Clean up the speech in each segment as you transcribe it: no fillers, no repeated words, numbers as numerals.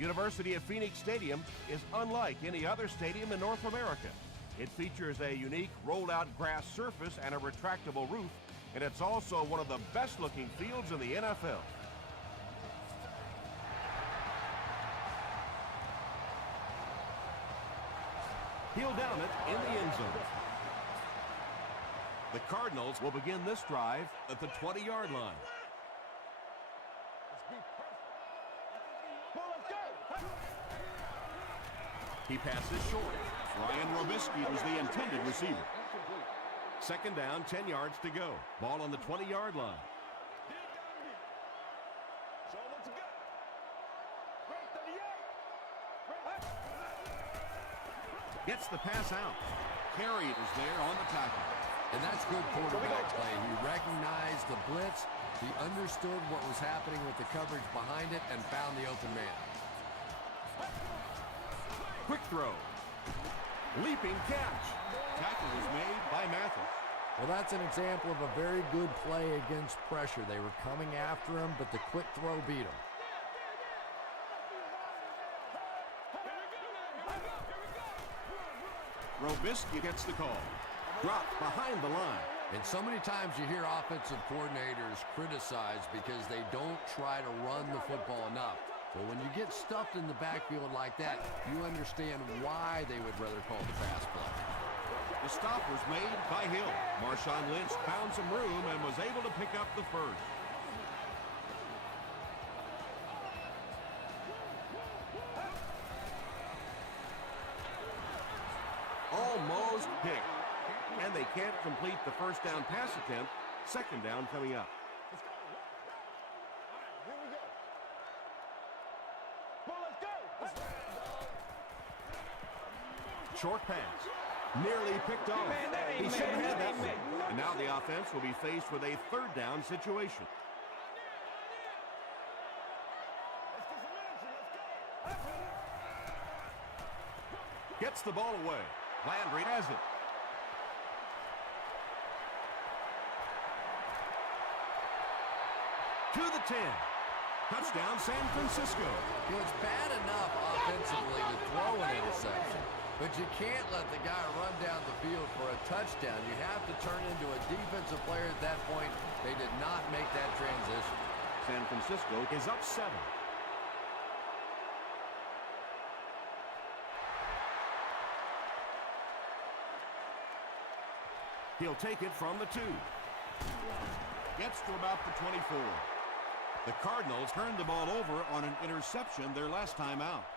University of Phoenix Stadium is unlike any other stadium in North America. It features a unique rolled-out grass surface and a retractable roof, and it's also one of the best-looking fields in the NFL. He'll down it in the end zone. The Cardinals will begin this drive at the 20-yard line. He passes short. Ryan Robisky was the intended receiver. Second down, 10 yards to go. Ball on the 20-yard line. Gets the pass out. Carey is there on the tackle. And that's good quarterback play. He recognized the blitz. He understood what was happening with the coverage behind it and found the open man. Quick throw. Leaping catch. Tackle was made by Mathis. Well, that's an example of a very good play against pressure. They were coming after him, but the quick throw beat him. Robisky gets the call. Dropped behind the line. And so many times you hear offensive coordinators criticized because they don't try to run the football enough. Well, when you get stuffed in the backfield like that, you understand why they would rather call the pass play. The stop was made by Hill. Marshawn Lynch found some room and was able to pick up the first. Almost picked. And they can't complete the first down pass attempt. Second down coming up. Let's go. All right, here we go. Well, let's go. Short pass. Nearly picked off. He should have had that one. And now the offense will be faced with a third down situation. Let's get some action. Let's go. Gets the ball away. Landry has it. To the 10. Touchdown, San Francisco. You know, it's bad enough offensively to throw an interception, but you can't let the guy run down the field for a touchdown. You have to turn into a defensive player at that point. They did not make that transition. San Francisco is up 7. He'll take it from the 2. Gets to about the 24. The Cardinals turned the ball over on an interception their last time out.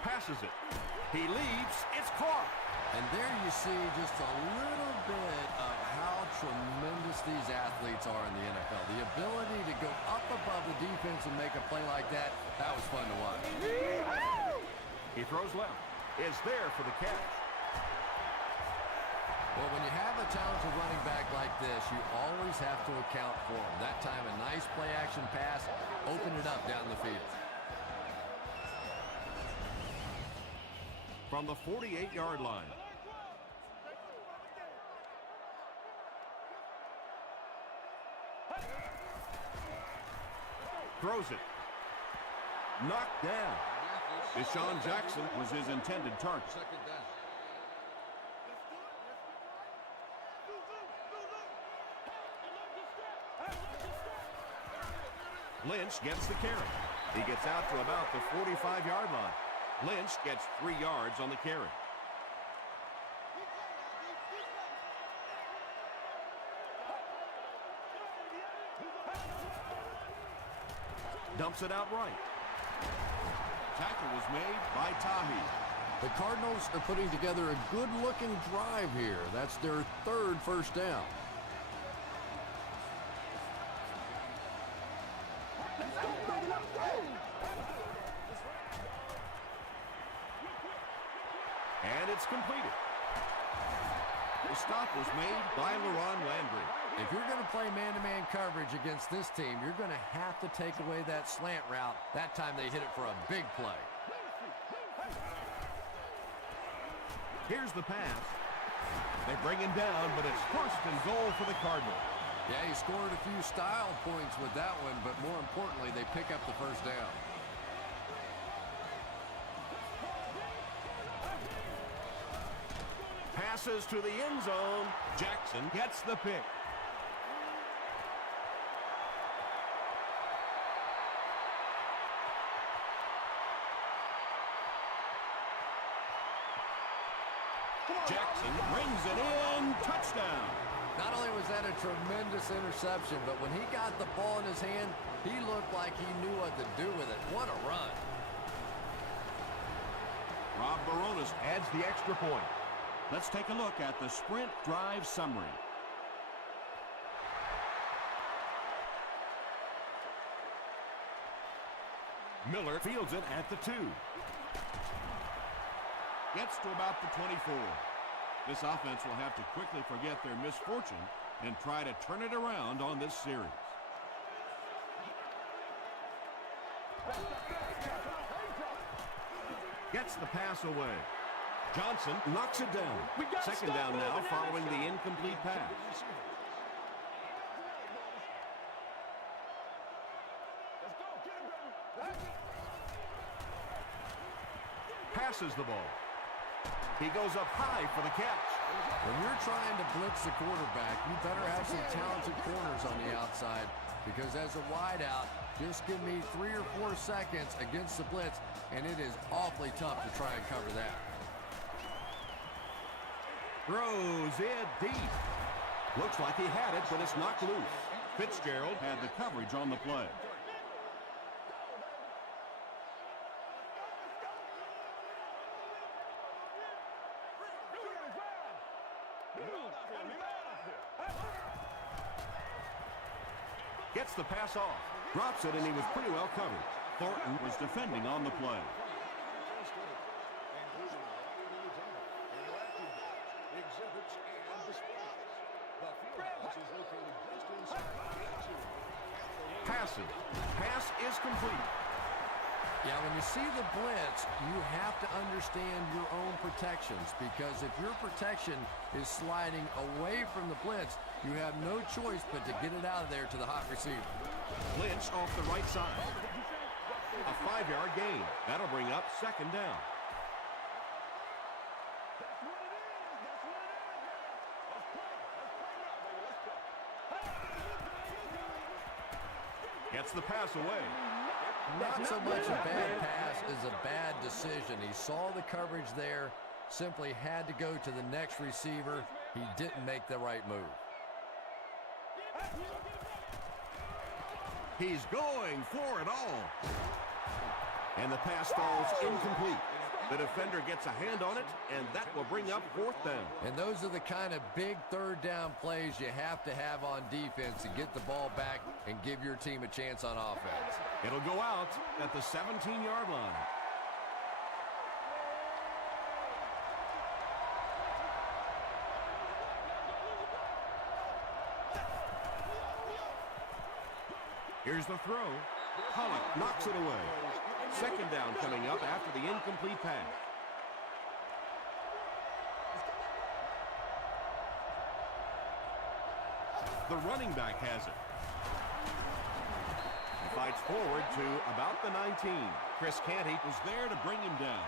Passes it. He leaps. It's caught. And there you see just a little bit of how tremendous these athletes are in the NFL. The ability to go up above the defense and make a play like that, that was fun to watch. He throws left. Is there for the catch. Well, when you have a talented running back like this, you always have to account for him. That time, a nice play-action pass opened it up down the field. From the 48-yard line. Throws it. Knocked down. Deshaun Jackson was his intended target. Second down. Lynch gets the carry. He gets out to about the 45-yard line. Lynch gets 3 yards on the carry. Dumps it out right. Tackle was made by Tahi. The Cardinals are putting together a good-looking drive here. That's their third first down. And it's completed. The stop was made by LaRon Landry. If you're going to play man-to-man coverage against this team, you're going to have to take away that slant route. That time they hit it for a big play. Here's the pass. They bring him down, but it's first and goal for the Cardinals. Yeah, he scored a few style points with that one, but more importantly, they pick up the first down. Passes to the end zone. Jackson gets the pick. Jackson brings it in. Touchdown. Not only was that a tremendous interception, but when he got the ball in his hand, he looked like he knew what to do with it. What a run. Rob Baronis adds the extra point. Let's take a look at the sprint drive summary. Miller fields it at the 2. Gets to about the 24. This offense will have to quickly forget their misfortune and try to turn it around on this series. Gets the pass away. Johnson knocks it down. Second down now following the incomplete pass. Passes the ball. He goes up high for the catch. When you're trying to blitz the quarterback, you better have some talented corners on the outside, because as a wideout, just give me 3 or 4 seconds against the blitz, and it is awfully tough to try and cover that. Throws it deep. Looks like he had it, but it's knocked loose. Fitzgerald had the coverage on the play. Gets the pass off. Drops it, and he was pretty well covered. Thornton was defending on the play. Passes. Pass is complete. Yeah, when you see the blitz, you have to understand your own protections, because if your protection is sliding away from the blitz, you have no choice but to get it out of there to the hot receiver. Lynch off the right side. A 5-yard gain. That'll bring up second down. Gets the pass away. Not so much a bad pass as a bad decision. He saw the coverage there, simply had to go to the next receiver. He didn't make the right move. He's going for it all. And the pass falls incomplete. The defender gets a hand on it, and that will bring up fourth down. And those are the kind of big third down plays you have to have on defense to get the ball back and give your team a chance on offense. It'll go out at the 17-yard line. Here's the throw. Pollock knocks it away. Second down coming up after the incomplete pass. The running back has it. He fights forward to about the 19. Chris Canty was there to bring him down.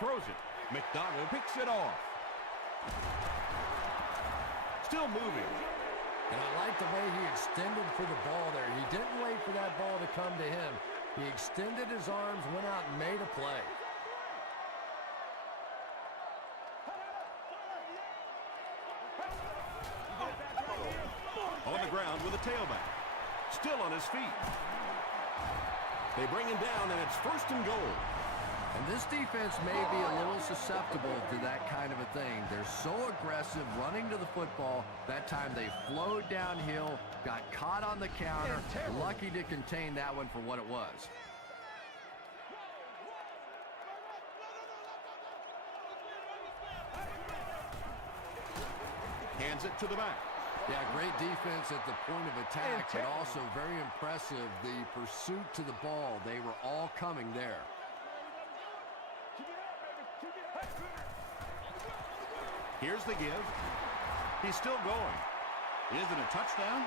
Throws it. McDonald picks it off. Still moving. And I like the way he extended for the ball there. He didn't wait for that ball to come to him. He extended his arms, went out and made a play. On the ground with a tailback. Still on his feet. They bring him down, and it's first and goal. And this defense may be a little susceptible to that kind of a thing. They're so aggressive running to the football. That time they flowed downhill, got caught on the counter, lucky to contain that one for what it was. Hands it to the back. Yeah, great defense at the point of attack, but also very impressive the pursuit to the ball. They were all coming there. Here's the give. He's still going. Is it a touchdown?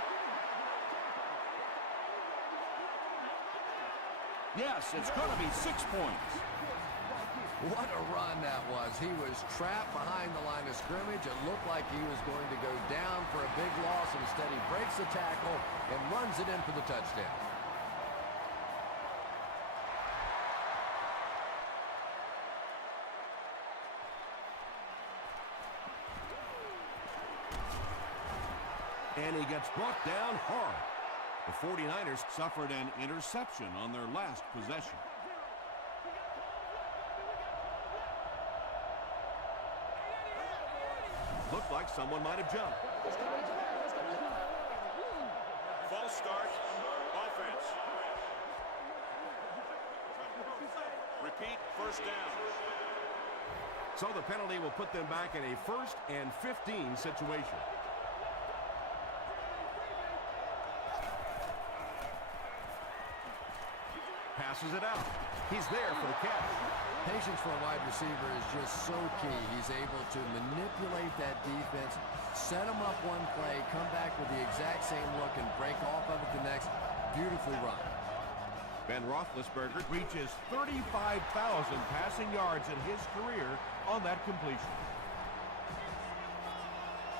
Yes, it's going to be 6 points. What a run that was. He was trapped behind the line of scrimmage. It looked like he was going to go down for a big loss. Instead, he breaks the tackle and runs it in for the touchdown. And he gets brought down hard. The 49ers suffered an interception on their last possession. Looked like someone might have jumped. False start. Offense. Repeat, first down. So the penalty will put them back in a 1st and 15 situation. Passes it out. He's there for the catch. Patience for a wide receiver is just so key. He's able to manipulate that defense, set them up one play, come back with the exact same look, and break off of it the next. Beautifully run. Ben Roethlisberger reaches 35,000 passing yards in his career on that completion.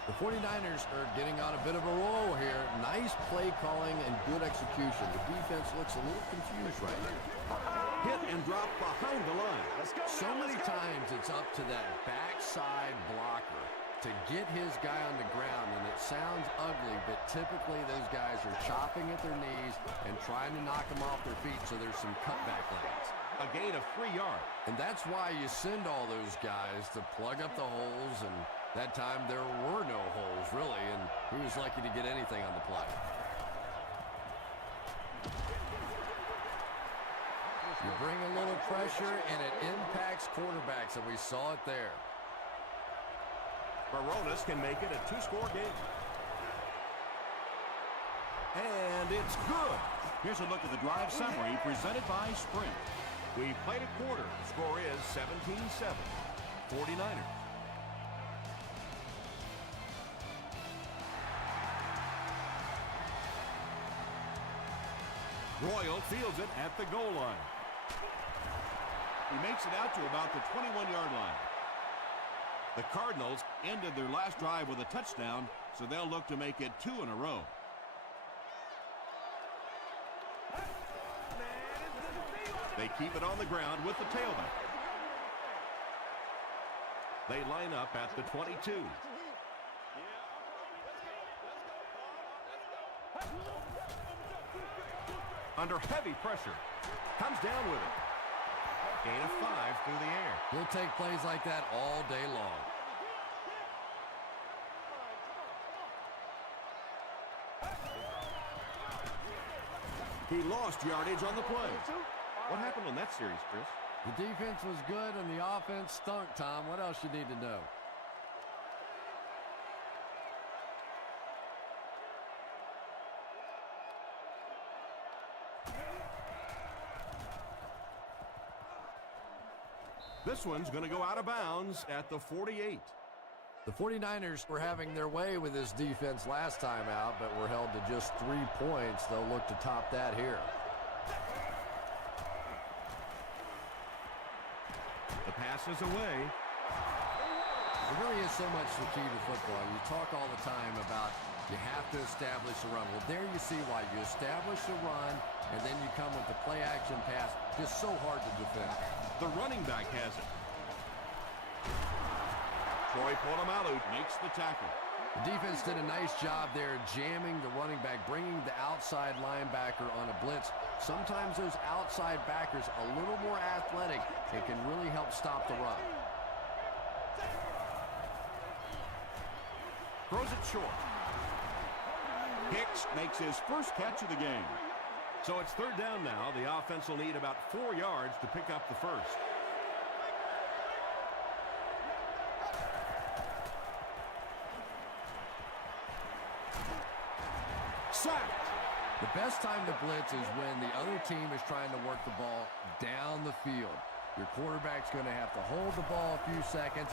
The 49ers are getting on a bit of a roll here. Nice play calling and good execution. The defense looks a little confused right here. Hit and drop behind the line. So many times it's up to that backside blocker to get his guy on the ground, and it sounds ugly, but typically those guys are chopping at their knees and trying to knock them off their feet, so there's some cutback lanes. A gain of 3 yards. And that's why you send all those guys to plug up the holes, and that time there were no holes, really, and he was lucky to get anything on the play. You bring a little pressure, and it impacts quarterbacks, and we saw it there. Barones can make it a 2-score game. And it's good. Here's a look at the drive summary presented by Sprint. We played a quarter. The score is 17-7. 49ers. Royal fields it at the goal line. He makes it out to about the 21-yard line. The Cardinals ended their last drive with a touchdown, so they'll look to make it 2 in a row. They keep it on the ground with the tailback. They line up at the 22. Under heavy pressure. Comes down with it. Gain of 5 through the air. He'll take plays like that all day long. He lost yardage on the play. What happened on that series, Chris? The defense was good and the offense stunk, Tom. What else you need to know? This one's going to go out of bounds at the 48. The 49ers were having their way with this defense last time out, but were held to just 3 points. They'll look to top that here. The pass is away. There really is so much the key to football. You talk all the time about you have to establish a run. Well, there you see why. You establish a run, and then you come with the play-action pass. Just so hard to defend. The running back has it. Troy Polamalu Makes the tackle. The defense did a nice job there jamming the running back, bringing the outside linebacker on a blitz. Sometimes those outside backers a little more athletic and can really help stop the run. throws it short. Hicks makes his first catch of the game. So it's 3rd down now. The offense will need about 4 yards to pick up the first. best time to blitz is when the other team is trying to work the ball down the field. Your quarterback's going to have to hold the ball a few seconds.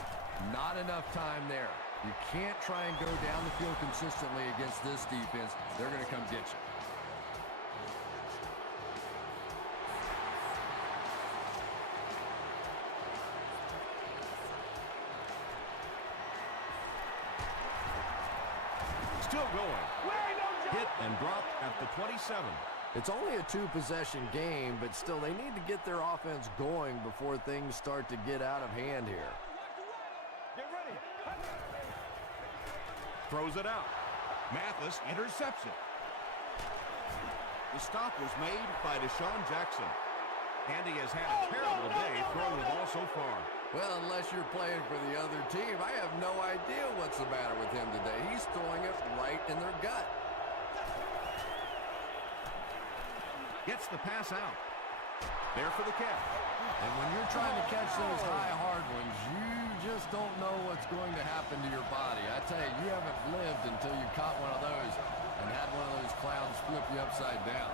Not enough time there. You can't try and go down the field consistently against this defense. They're going to come get you. Still going. Hit and dropped at the 27. It's only a two-possession game, but still they need to get their offense going before things start to get out of hand here. Get ready. Throws it out. Mathis intercepts it. The stop was made by Deshaun Jackson. Andy has had a terrible day throwing the ball so far. Well, unless you're playing for the other team, I have no idea what's the matter with him today. He's throwing it right in their gut. Gets the pass out. There for the catch. And when you're trying to catch those high, hard ones, you just don't know what's going to happen to your body. I tell you, you haven't lived until you caught one of those and had one of those clowns flip you upside down.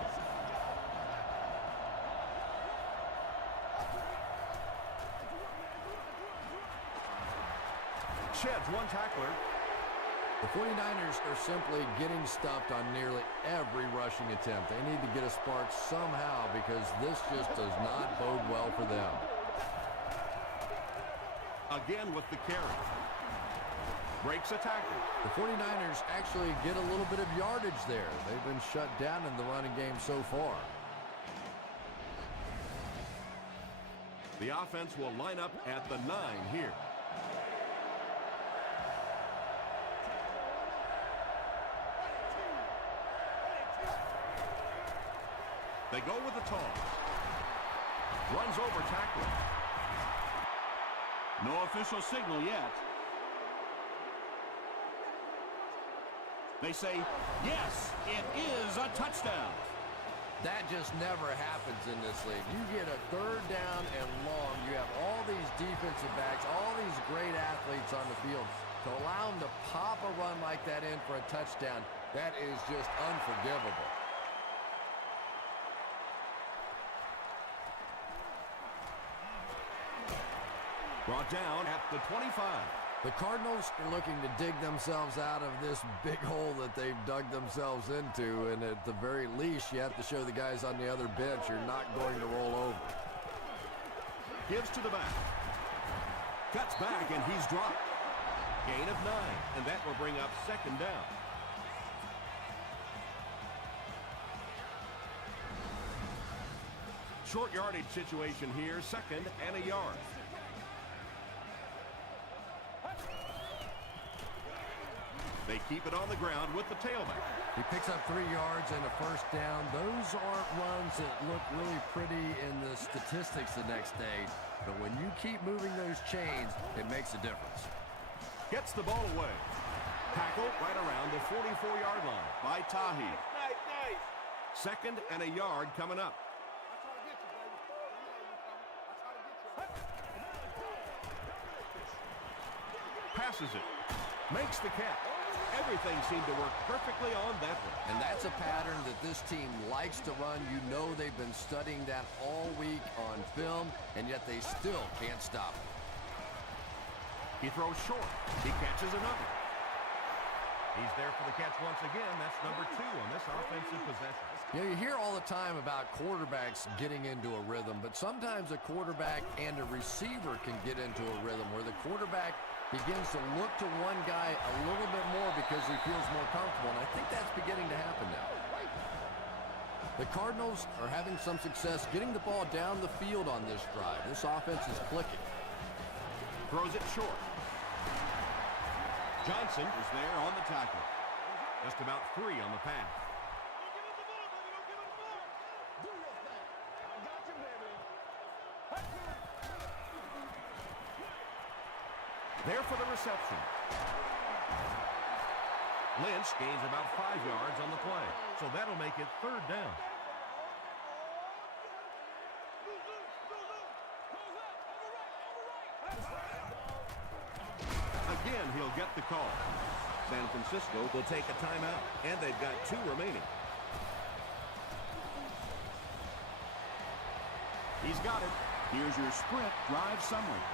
Sheds one tackler. The 49ers are simply getting stuffed on nearly every rushing attempt. They need to get a spark somehow because this just does not bode well for them. Again with the carry. Breaks a tackle. The 49ers actually get a little bit of yardage there. They've been shut down in the running game so far. The offense will line up at the 9 here. They go with the toss. Runs over tackler. No official signal yet. They say, yes, it is a touchdown. That just never happens in this league. You get a third down and long. You have all these defensive backs, all these great athletes on the field. To allow them to pop a run like that in for a touchdown, that is just unforgivable. Brought down at the 25. The Cardinals are looking to dig themselves out of this big hole that they've dug themselves into, and at the very least, you have to show the guys on the other bench you're not going to roll over. Gives to the back. Cuts back, and he's dropped. Gain of 9, and that will bring up second down. Short yardage situation here, second and a yard. They keep it on the ground with the tailback. He picks up 3 yards and a first down. Those aren't runs that look really pretty in the statistics the next day, but when you keep moving those chains, it makes a difference. Gets the ball away. Tackle right around the 44-yard line by Tahi. Nice. Second and a yard coming up. Passes it. Makes the catch. Everything seemed to work perfectly on that one. And that's a pattern that this team likes to run. You know they've been studying that all week on film, and yet they still can't stop it. He throws short. He catches another. He's there for the catch once again. That's number 2 on this offensive possession. You know, you hear all the time about quarterbacks getting into a rhythm, but sometimes a quarterback and a receiver can get into a rhythm where the quarterback begins to look to one guy a little bit more because he feels more comfortable, and I think that's beginning to happen now. The Cardinals are having some success getting the ball down the field on this drive. This offense is clicking. Throws it short. Johnson is there on the tackle. just about 3 on the pass. There for the reception. Lynch gains about 5 yards on the play, so that'll make it third down. Again, he'll get the call. San Francisco will take a timeout, and they've got 2 remaining. He's got it. Here's your sprint drive summary.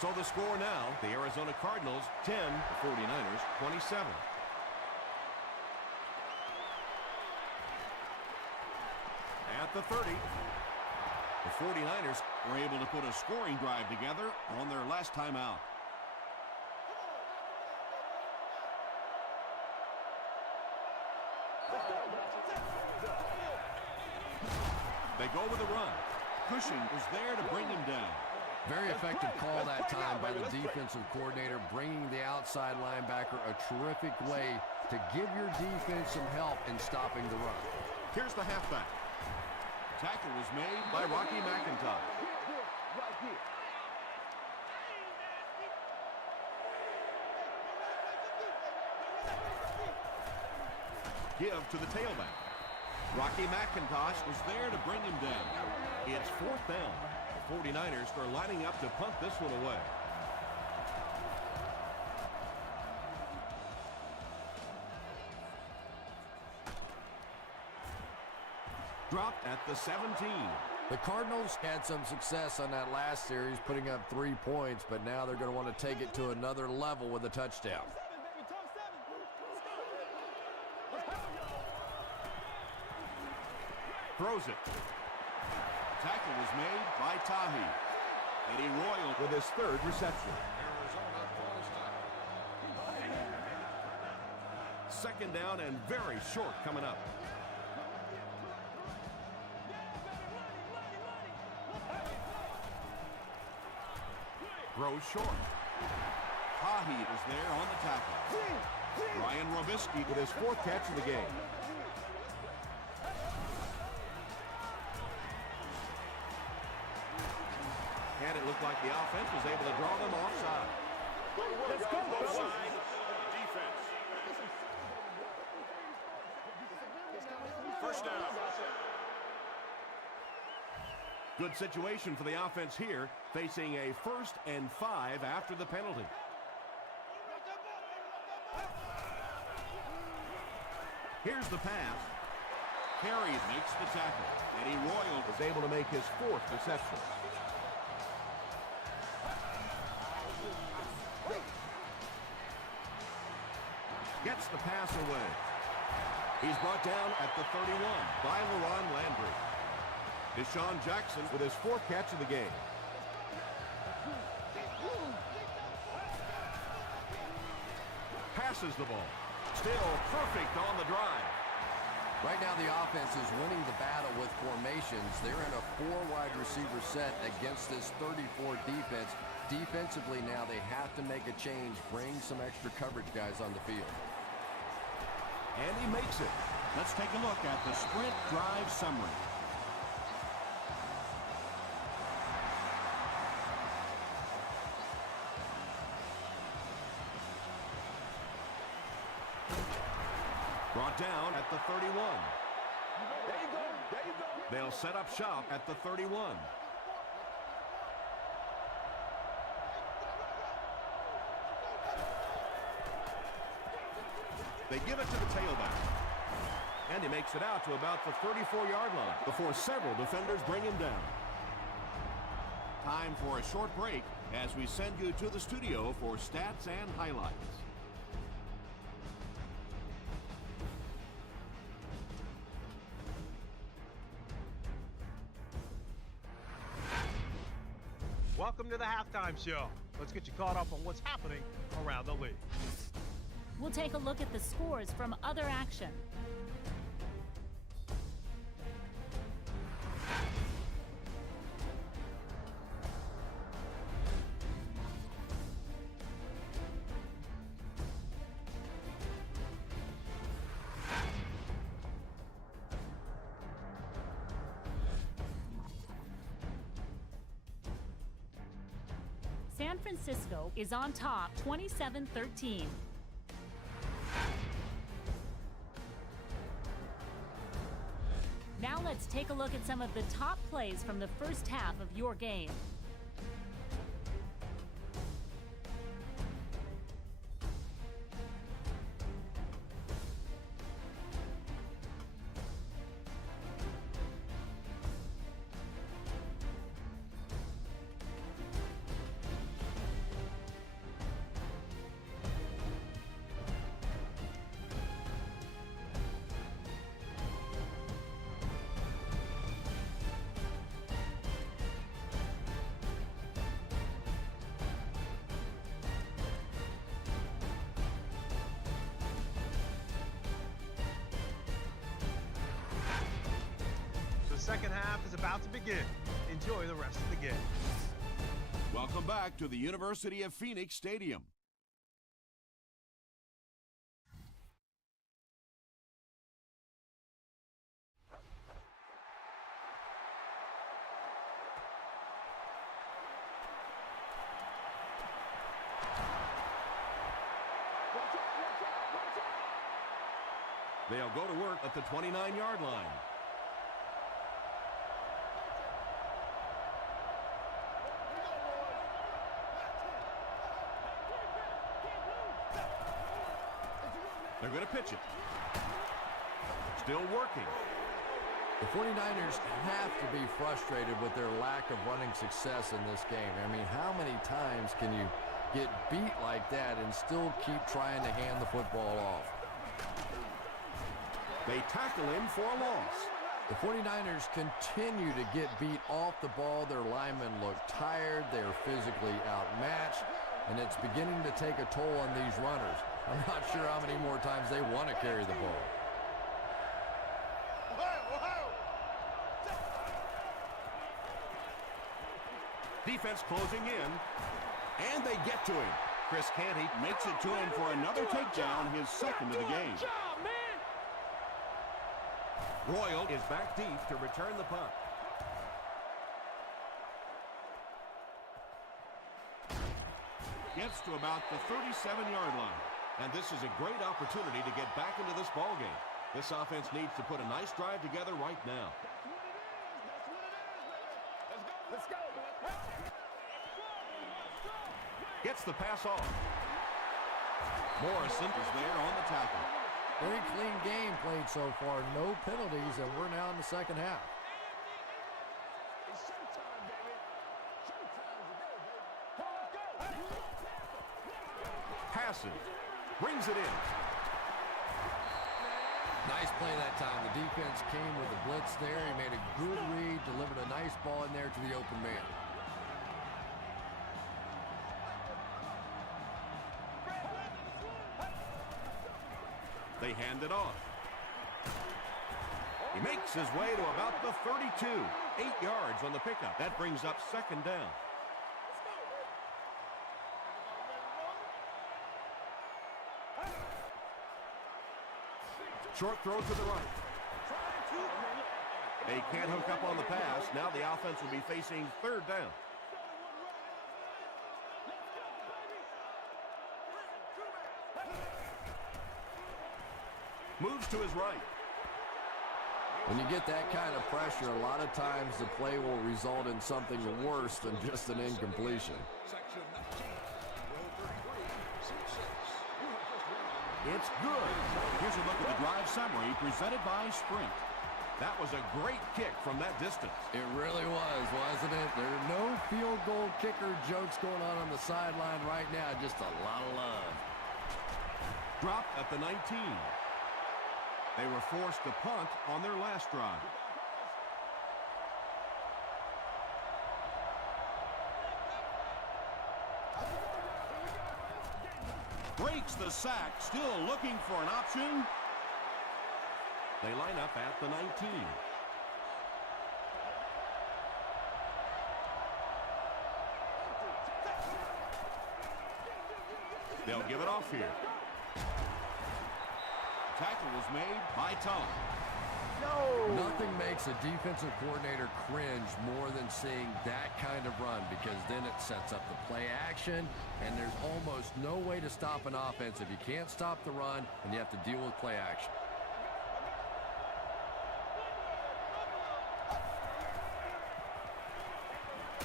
So the score now, the Arizona Cardinals 10, the 49ers 27. At the 30, the 49ers were able to put a scoring drive together on their last time out. They go with a run. Cushing was there to bring him down. Very effective call that time by the defensive coordinator, bringing the outside linebacker a terrific way to give your defense some help in stopping the run. Here's the halfback. Tackle was made by Rocky McIntosh. Give to the tailback. Rocky McIntosh was there to bring him down. It's fourth down. The 49ers are lining up to punt this one away. Dropped at the 17. The Cardinals had some success on that last series, putting up 3 points, but now they're going to want to take it to another level with a touchdown. Throws it. Tackle was made by Tahi. Eddie Royal with his third reception. Second down and very short coming up. Throws short. Tahi was there on the tackle. Ryan Robisky with his fourth catch of the game. And it looked like the offense was able to draw them offside. Let's go. Offside defense. First down. Good situation for the offense here, facing a 1st and 5 after the penalty. Here's the pass. Carey makes the tackle. Eddie Royal was able to make his fourth reception. Gets the pass away. He's brought down at the 31 by LaRon Landry. Deshaun Jackson with his fourth catch of the game. Passes the ball. Still perfect on the drive. Right now the offense is winning the battle with formations. They're in a 4-wide receiver set against this 34 defense. Defensively now they have to make a change, bring some extra coverage guys on the field. And he makes it. Let's take a look at the sprint drive summary. Brought down at the 31. There you go. They'll set up shop at the 31. They give it to the tailback. And he makes it out to about the 34-yard line before several defenders bring him down. Time for a short break as we send you to the studio for stats and highlights. Welcome to the halftime show. Let's get you caught up on what's happening around the league. We'll take a look at the scores from other action. San Francisco is on top 27-13. Now let's take a look at some of the top plays from the first half of your game. second half is about to begin. Enjoy the rest of the game. Welcome back to the University of Phoenix Stadium. They'll go to work at the 29-yard line. They're going to pitch it. Still working. The 49ers have to be frustrated with their lack of running success in this game. I mean, how many times can you get beat like that and still keep trying to hand the football off? They tackle him for a loss. The 49ers continue to get beat off the ball. Their linemen look tired. They're physically outmatched, and it's beginning to take a toll on these runners. I'm not sure how many more times they want to carry the ball. Defense closing in, and they get to him. Chris Canty Makes it to him for another takedown, his second of the game. Royal is back deep to return the punt. Gets to about the 37-yard line. And this is a great opportunity to get back into this ballgame. This offense needs to put a nice drive together right now. Let's go. Gets the pass off. Morrison is there on the tackle. Very clean game played so far. No penalties, and we're now in the second half. It's showtime, baby. Showtime. Let's go. Passes. Brings it in. Nice play that time. The defense came with a blitz there. He made a good read, delivered a nice ball in there to the open man. They hand it off. He makes his way to about the 32. 8 yards on the pickup. That brings up second down. Short throw to the right. They can't hook up on the pass. Now the offense will be facing third down. Moves to his right. When you get that kind of pressure, a lot of times the play will result in something worse than just an incompletion. It's good. Here's a look at the drive summary presented by Sprint. That was a great kick from that distance. It really was, wasn't it? There are no field goal kicker jokes going on the sideline right now. Just a lot of love. Dropped at the 19. They were forced to punt on their last drive. Breaks the sack, still looking for an option. They line up at the 19. They'll give it off here. Tackle was made by Tom. Nothing makes a defensive coordinator cringe more than seeing that kind of run, because then it sets up the play action, and there's almost no way to stop an offense if you can't stop the run and you have to deal with play action.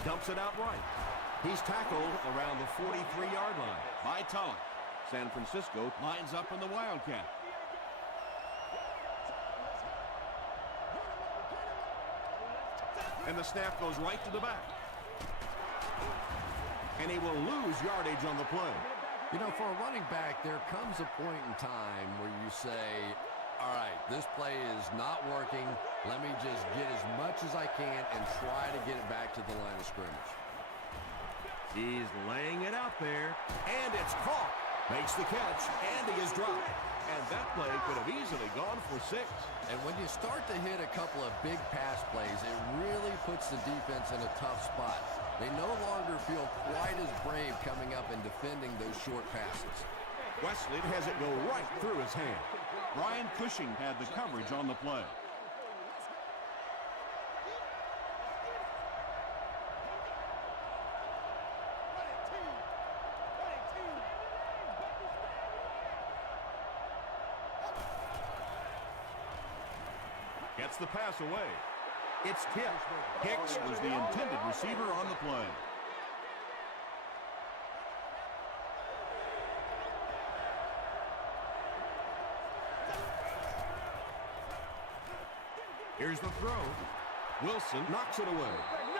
Dumps it out right. He's tackled around the 43-yard line By Tulloch. San Francisco Lines up in the Wildcat. and the snap goes right to the back. And he will lose yardage on the play. You know, for a running back, there comes a point in time where you say, all right, this play is not working. Let me just get as much as I can and try to get it back to the line of scrimmage. He's laying it out there, and it's caught. Makes the catch, and he is dropped. And that play could have easily gone for 6. And when you start to hit a couple of big pass plays, it really puts the defense in a tough spot. They no longer feel quite as brave coming up and defending those short passes. Wesley has it go right through his hand. Brian Cushing had the coverage on the play. Gets the pass away. It's tipped. Hicks was the intended receiver on the play. Here's the throw. Wilson knocks it away.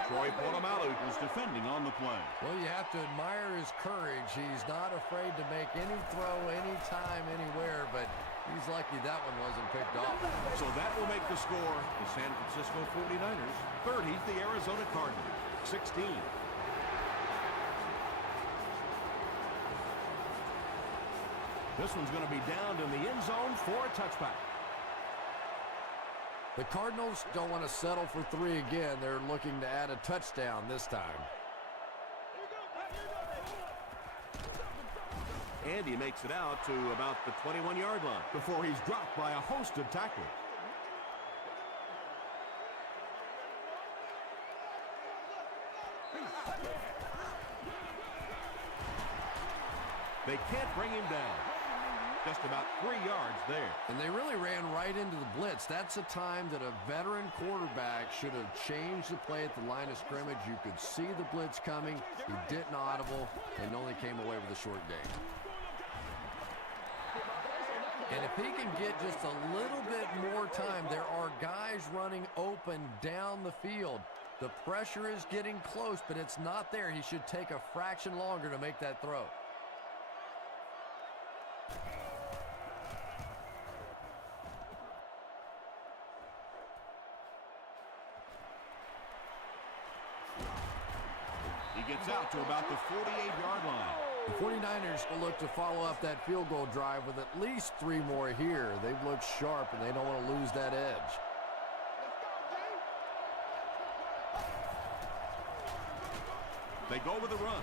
Troy Polamalu was defending on the play. Well, you have to admire his courage. He's not afraid to make any throw, anytime, anywhere, but he's lucky that one wasn't picked off. So that will make the score the San Francisco 49ers 30, the Arizona Cardinals 16. This one's going to be down in the end zone for a touchback. The Cardinals don't want to settle for 3 again. They're looking to add a touchdown this time. And he makes it out to about the 21-yard line before he's dropped by a host of tacklers. They can't bring him down. Just about 3 yards there. And they really ran right into the blitz. That's a time that a veteran quarterback should have changed the play at the line of scrimmage. You could see the blitz coming. He didn't audible and only came away with a short gain. And if he can get just a little bit more time, there are guys running open down the field. The pressure is getting close, but it's not there. He should take a fraction longer to make that throw. He gets out to about the 48-yard line. The 49ers will look to follow up that field goal drive with at least 3 more here. They've looked sharp, and they don't want to lose that edge. They go with a run.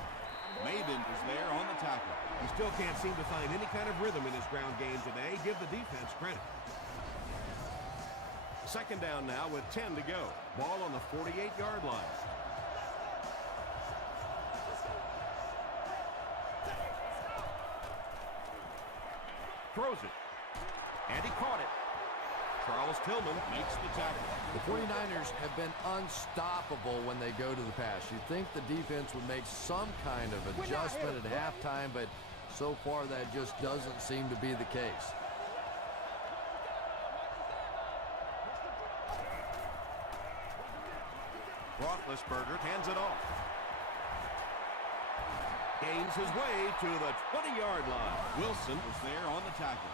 Maven is there on the tackle. He still can't seem to find any kind of rhythm in his ground game today. Give the defense credit. Second down now with 10 to go. Ball on the 48-yard line. Throws it. And he caught it. Charles Tillman makes the tackle. The 49ers have been unstoppable when they go to the pass. You'd think the defense would make some kind of adjustment at halftime, but so far that just doesn't seem to be the case. Roethlisberger hands it off. Gains his way to the 20-yard line. Wilson was there on the tackle.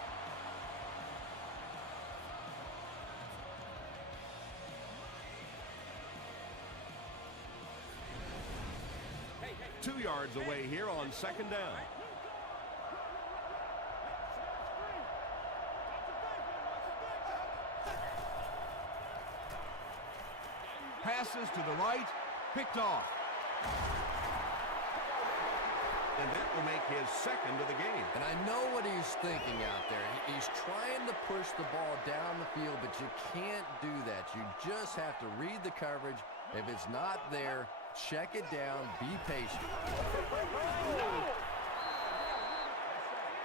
Hey, 2 yards away here on second down. Passes to the right, picked off. And that will make his second of the game. And I know what he's thinking out there. He's trying to push the ball down the field, but you can't do that. You just have to read the coverage. If it's not there, check it down, be patient.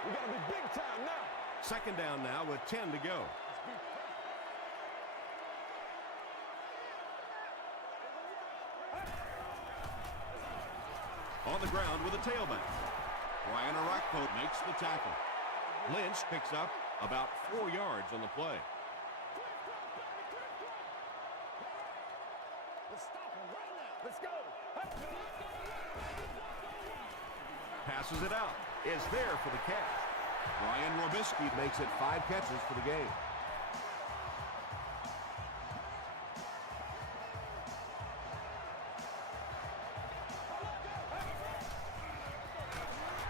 We got to be big time now. Second down now with 10 to go. On the ground with a tailback. Ryan Arakpo makes the tackle. Lynch picks up about 4 yards on the play. Let's stop him right now. Let's go. Passes it out. Is there for the catch. Ryan Robisky Makes it 5 catches for the game.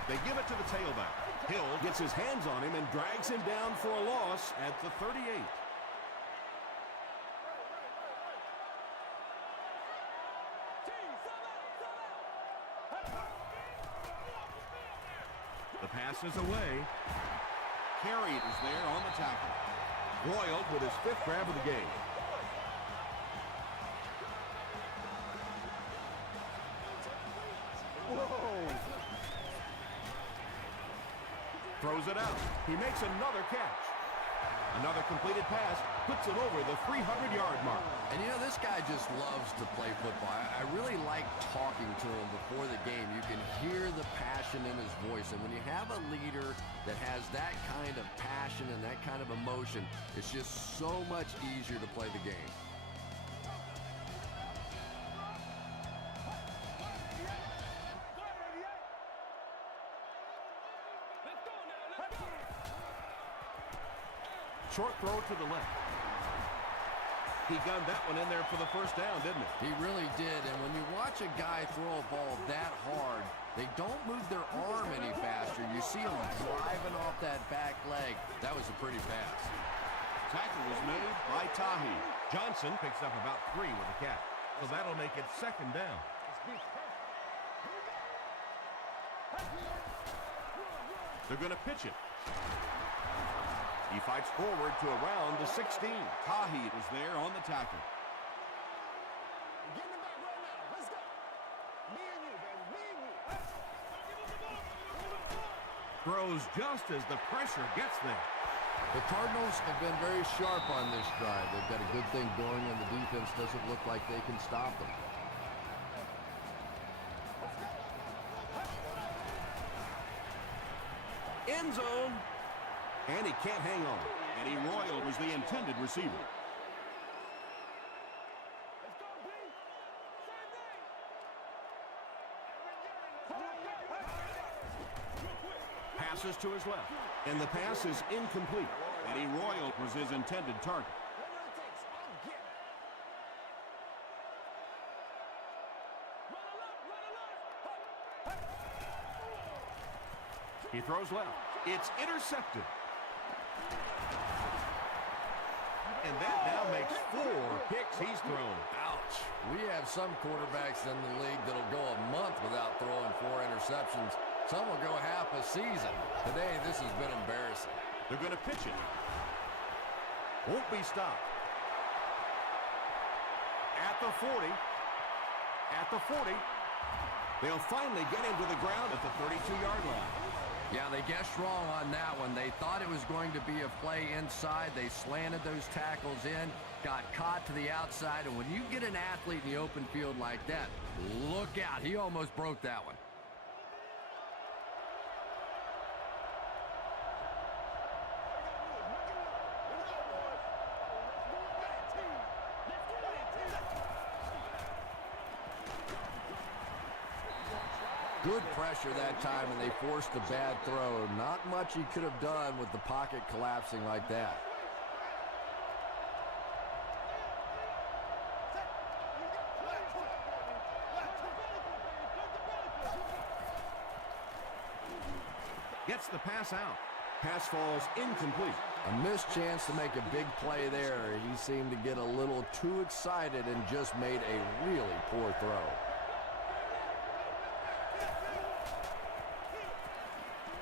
They give it to the tailback. Hill gets his hands on him and drags him down for a loss at the 38. The pass is away. Carey is there on the tackle. Royal with his 5th grab of the game. Throws it out. He makes another catch. Another completed pass puts him over the 300-yard mark. And you know, this guy just loves to play football. I really like talking to him before the game. You can hear the passion in his voice. And when you have a leader that has that kind of passion and that kind of emotion, it's just so much easier to play the game. Short throw to the left. He gunned that one in there for the first down, didn't he? He really did. And when you watch a guy throw a ball that hard, they don't move their arm any faster. You see him driving off that back leg. That was a pretty pass. Tackle was made by Tahi. Johnson picks up about 3 with the catch. So that'll make it 2nd down. They're going to pitch it. He fights forward to around the 16. Tahi is there on the tackle. Getting it back right now. Let's go. Me and you, baby. Me and you. Throws just as the pressure gets there. The Cardinals have been very sharp on this drive. They've got a good thing going, and the defense doesn't look like they can stop them. End zone. And he can't hang on. Eddie Royal was the intended receiver. Passes to his left. And the pass is incomplete. Eddie Royal was his intended target. He throws left. It's intercepted. And that now makes 4 picks he's thrown. Ouch. We have some quarterbacks in the league that'll go a month without throwing 4 interceptions. Some will go half a season. Today, this has been embarrassing. They're going to pitch it. Won't be stopped. At the 40. At the 40. They'll finally get him to the ground at the 32-yard line. Yeah, they guessed wrong on that one. They thought it was going to be a play inside. They slanted those tackles in, got caught to the outside, and when you get an athlete in the open field like that, look out. He almost broke that one. Good pressure that time, and they forced a bad throw. Not much he could have done with the pocket collapsing like that. Gets the pass out. Pass falls incomplete. A missed chance to make a big play there. He seemed to get a little too excited and just made a really poor throw.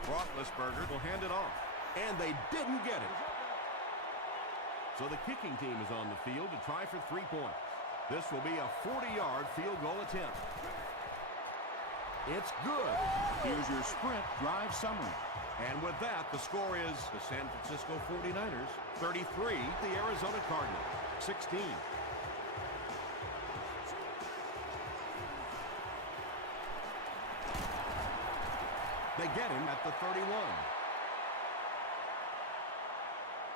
Roethlisberger will hand it off. And they didn't get it. So the kicking team is on the field to try for 3 points. This will be a 40-yard field goal attempt. It's good. Here's your sprint drive summary. And with that, the score is the San Francisco 49ers 33, the Arizona Cardinals 16. They get him at the 31.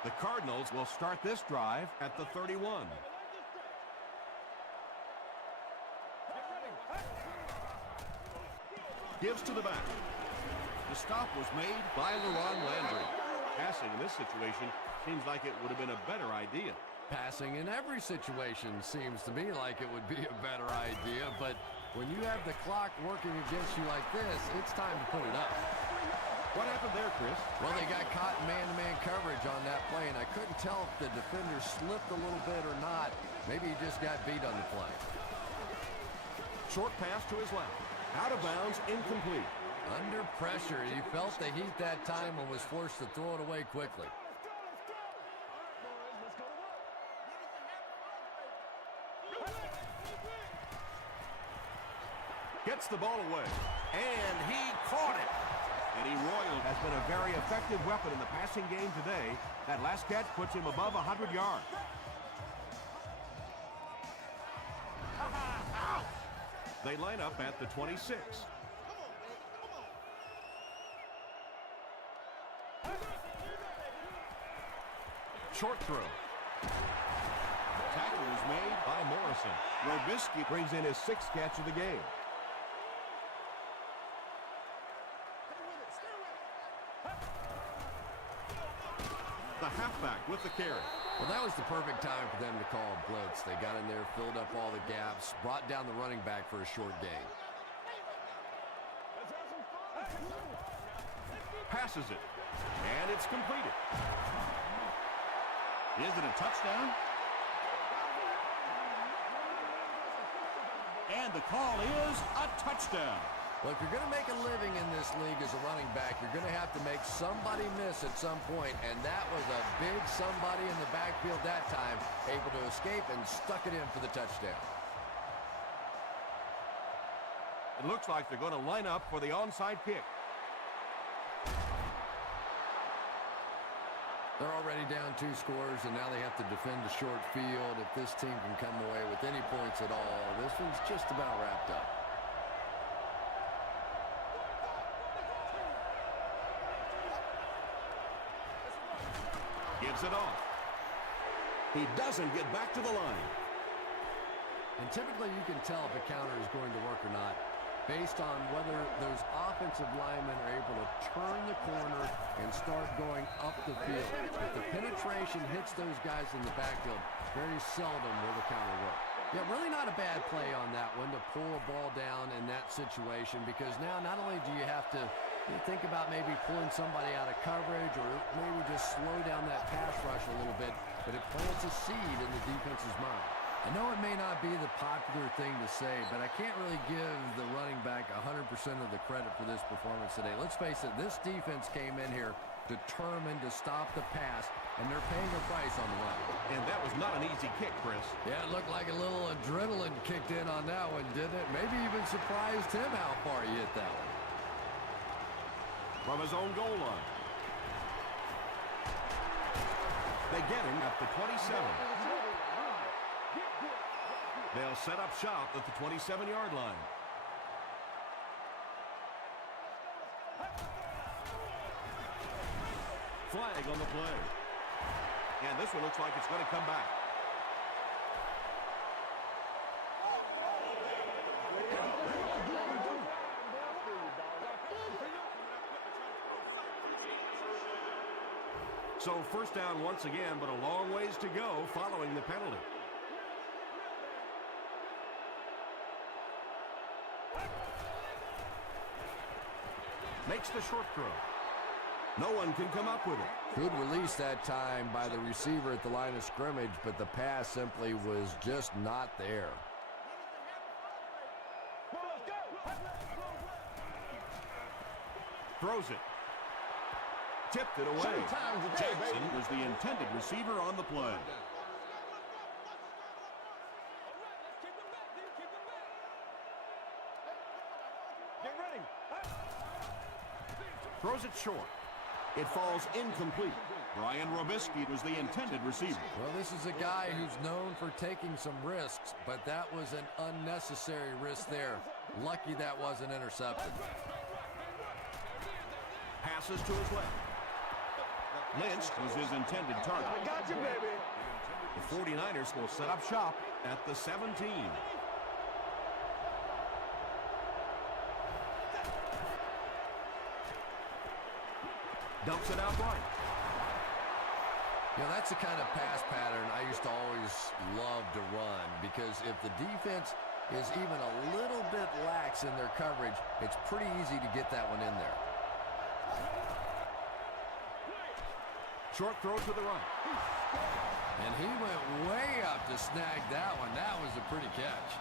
The Cardinals will start this drive at the 31. Gives to the back. The stop was made by LaRon Landry. Passing in this situation seems like it would have been a better idea. Passing in every situation seems to me like it would be a better idea, but when you have the clock working against you like this, it's time to put it up. What happened there, Chris? Well, they got caught in man-to-man coverage on that play, and I couldn't tell if the defender slipped a little bit or not. Maybe he just got beat on the play. Short pass to his left. Out of bounds, incomplete. Under pressure, he felt the heat that time and was forced to throw it away quickly. Gets the ball away. And he caught it. Eddie Royal Has been a very effective weapon in the passing game today. That last catch puts him above 100 yards. They line up at the 26. Short throw. Tackle is made by Morrison. Robisky Brings in his 6th catch of the game. the halfback with the carry. Well, that was the perfect time for them to call a blitz. They got in there, filled up all the gaps, brought down the running back for a short gain. Passes it. And it's completed. Is it a touchdown? And the call is a touchdown. Well, if you're going to make a living in this league as a running back, you're going to have to make somebody miss at some point, and that was a big somebody in the backfield that time, able to escape and stuck it in for the touchdown. It looks like they're going to line up for the onside kick. They're already down 2 scores, and now they have to defend a short field. If this team can come away with any points at all, this one's just about wrapped up. Gives it off. He doesn't get back to the line. And typically you can tell if a counter is going to work or not based on whether those offensive linemen are able to turn the corner and start going up the field. If the penetration hits those guys in the backfield, very seldom will the counter work. Yeah, really not a bad play on that one to pull a ball down in that situation, because now not only do you have to think about maybe pulling somebody out of coverage or maybe just slow down that pass rush a little bit, but it plants a seed in the defense's mind. I know it may not be the popular thing to say, but I can't really give the running back 100% of the credit for this performance today. Let's face it, this defense came in here determined to stop the pass, and they're paying a price on the run. And that was not an easy kick, Chris. Yeah, it looked like a little adrenaline kicked in on that one, didn't it? Maybe even surprised him how far he hit that one. From his own goal line. They get him at the 27. They'll set up shop at the 27-yard line. Flag on the play. And this one looks like it's going to come back. So first down once again, but a long ways to go following the penalty. Makes the short throw. No one can come up with it. Good release that time by the receiver at the line of scrimmage, but the pass simply was just not there. Throws it. Tipped it away. Jackson was the intended receiver on the play. Throws it short. It falls incomplete. Brian Robisky was the intended receiver. Well, this is a guy who's known for taking some risks, but that was an unnecessary risk there. Lucky that wasn't intercepted. Passes to his left. Lynch was his intended target. I got you, baby. The 49ers will set up shop at the 17. Dumps it out right. You know, that's the kind of pass pattern I used to always love to run, because if the defense is even a little bit lax in their coverage, it's pretty easy to get that one in there. Short throw to the right. And he went way up to snag that one. That was a pretty catch.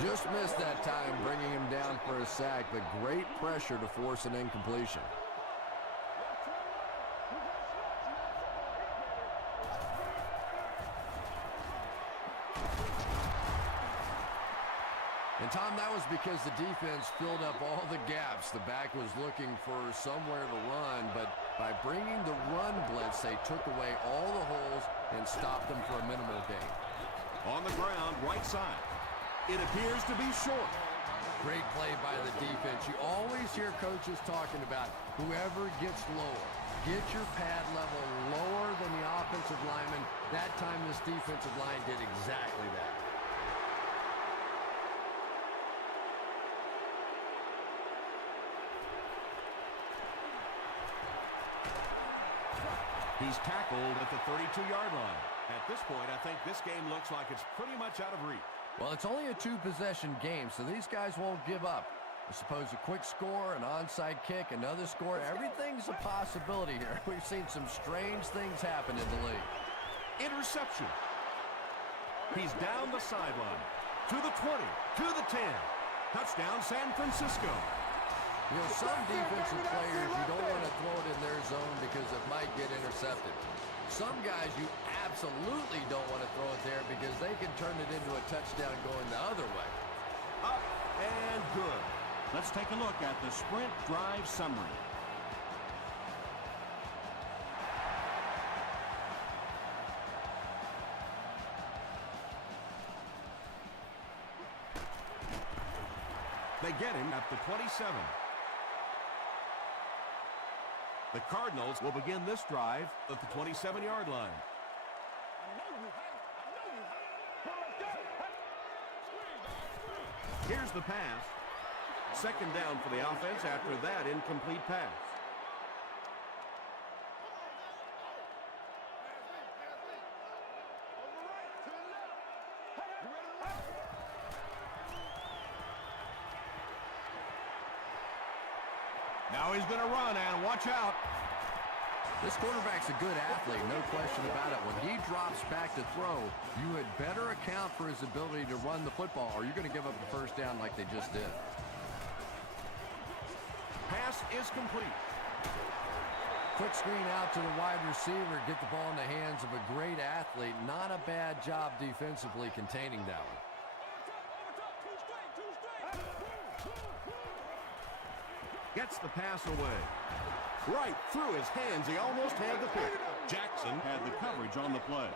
Just missed that time, bringing him down for a sack, but great pressure to force an incompletion. And, Tom, that was because the defense filled up all the gaps. The back was looking for somewhere to run, but by bringing the run blitz, they took away all the holes and stopped them for a minimal gain. On the ground, right side. It appears to be short. Great play by the defense. You always hear coaches talking about whoever gets lower. Get your pad level lower than the offensive lineman. That time this defensive line did exactly that. He's tackled at the 32-yard line. At this point, I think this game looks like it's pretty much out of reach. Well, it's only a two-possession game, so these guys won't give up. I suppose a quick score, an onside kick, another score, everything's a possibility here. We've seen some strange things happen in the league. Interception. He's down the sideline. To the 20, to the 10. Touchdown, San Francisco. You know, some defensive players, you don't want to throw it in their zone because it might get intercepted. Some guys, you absolutely don't want to throw it there because they can turn it into a touchdown going the other way. Up and good. Let's take a look at the sprint drive summary. They get him at the 27. The Cardinals will begin this drive at the 27-yard line. Here's the pass. Second down for the offense after that incomplete pass. Now he's going to run, and watch out. This quarterback's a good athlete, no question about it. When he drops back to throw, you had better account for his ability to run the football, or you're going to give up the first down like they just did. Pass is complete. Quick screen out to the wide receiver, get the ball in the hands of a great athlete. Not a bad job defensively containing that one. Gets the pass away. Right through his hands. He almost had the pick. Jackson had the coverage on the play.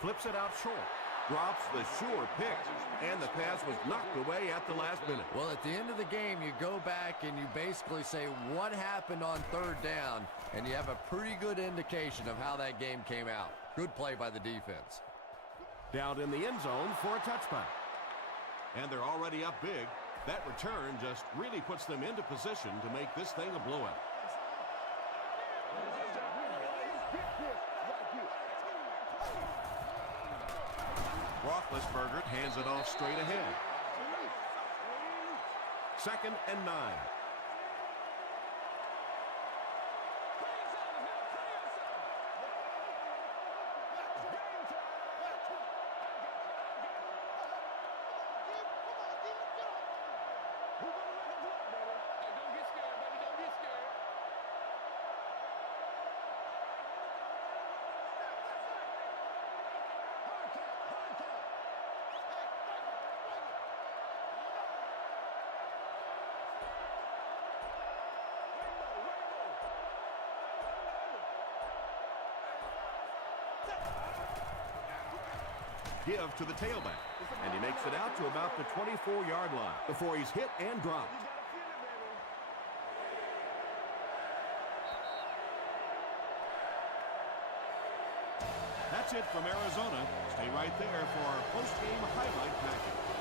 Flips it out short. Drops the sure pick. And the pass was knocked away at the last minute. Well, at the end of the game, you go back and you basically say what happened on third down, and you have a pretty good indication of how that game came out. Good play by the defense. Down in the end zone for a touchback. And they're already up big. That return just really puts them into position to make this thing a blowout. Roethlisberger hands it off straight ahead. 2nd and 9. Give to the tailback, and he makes it out to about the 24-yard line before he's hit and dropped. That's it from Arizona. Stay right there for our post-game highlight package.